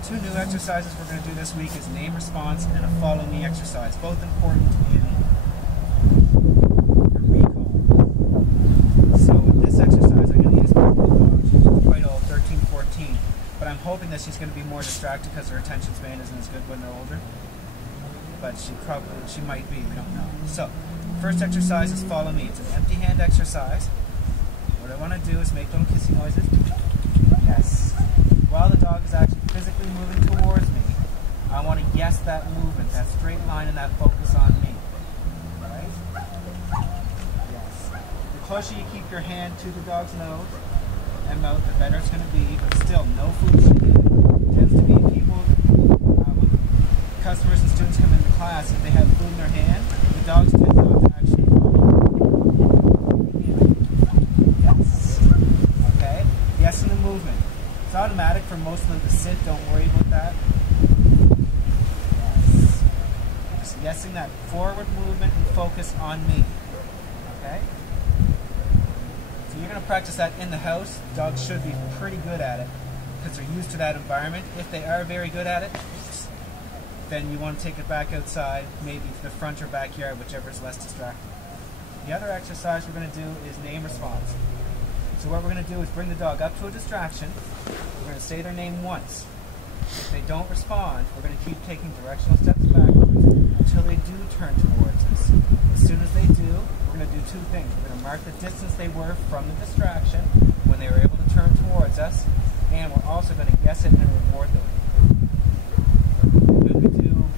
The two new exercises we're going to do this week is name response and a follow me exercise, both important in your recall. So with this exercise I'm going to use my dog. She's quite old, 13, 14, but I'm hoping that she's going to be more distracted because her attention span isn't as good when they're older. But she might be, we don't know. So, first exercise is follow me. It's an empty hand exercise. What I want to do is make little kissy noises. Yes. While the dog is actually physically moving towards me, I want to guess that movement, that straight line and that focus on me. Right? Yes. The closer you keep your hand to the dog's nose and mouth, the better it's going to be, but still, no food should be. It tends to be people, when customers and students come into class, if they have food in their hand, the dogs tend not to actually yes. Okay? Yes in the movement. It's automatic for most of them to sit, don't worry about that. Yes. Just yesing that forward movement and focus on me. Okay? So you're going to practice that in the house. Dogs should be pretty good at it because they're used to that environment. If they are very good at it, then you want to take it back outside, maybe to the front or backyard, whichever is less distracting. The other exercise we're going to do is name response. So what we're going to do is bring the dog up to a distraction. We're going to say their name once. If they don't respond, we're going to keep taking directional steps backwards until they do turn towards us. As soon as they do, we're going to do two things. We're going to mark the distance they were from the distraction when they were able to turn towards us, and we're also going to guess it and reward them. When we do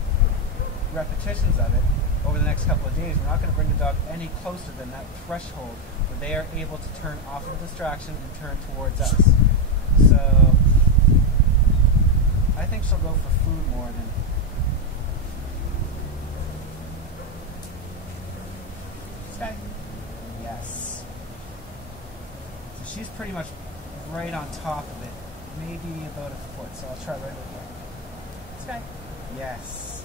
repetitions of it over the next couple of days, we're not going to bring the dog any closer than that threshold where they are able to turn off of distraction and turn towards us. So I think she'll go for food more than okay. Yes. So she's pretty much right on top of it, maybe about a foot. So I'll try right over here. Okay. Yes.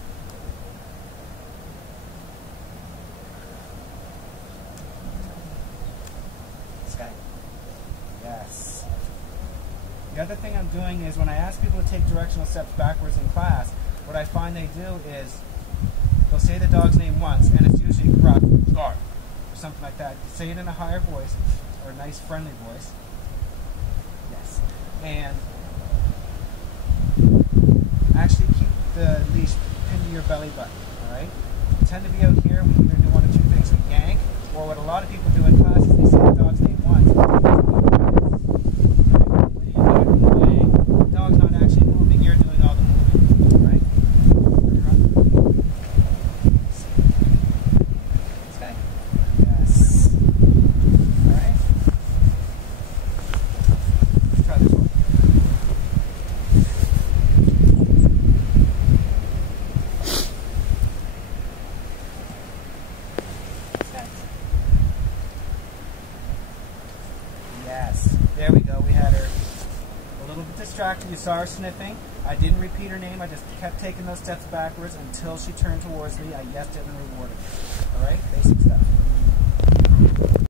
Sky. Yes. The other thing I'm doing is when I ask people to take directional steps backwards in class, what I find they do is they'll say the dog's name once, and it's usually gruff, or something like that. Say it in a higher voice, or a nice friendly voice. Yes. And actually keep the leash pinned to your belly button, alright? We tend to be out here, we either do one of two things, we yank, or what a lot of people do in class is they say the dog's name once. The dog's not actually moving, you're doing all the moving, right? Okay. Yes. Alright? Let's try this one. Yes, there we go. We had her a little bit distracted. You saw her sniffing. I didn't repeat her name. I just kept taking those steps backwards until she turned towards me. I yesed it and rewarded her. All right, basic stuff.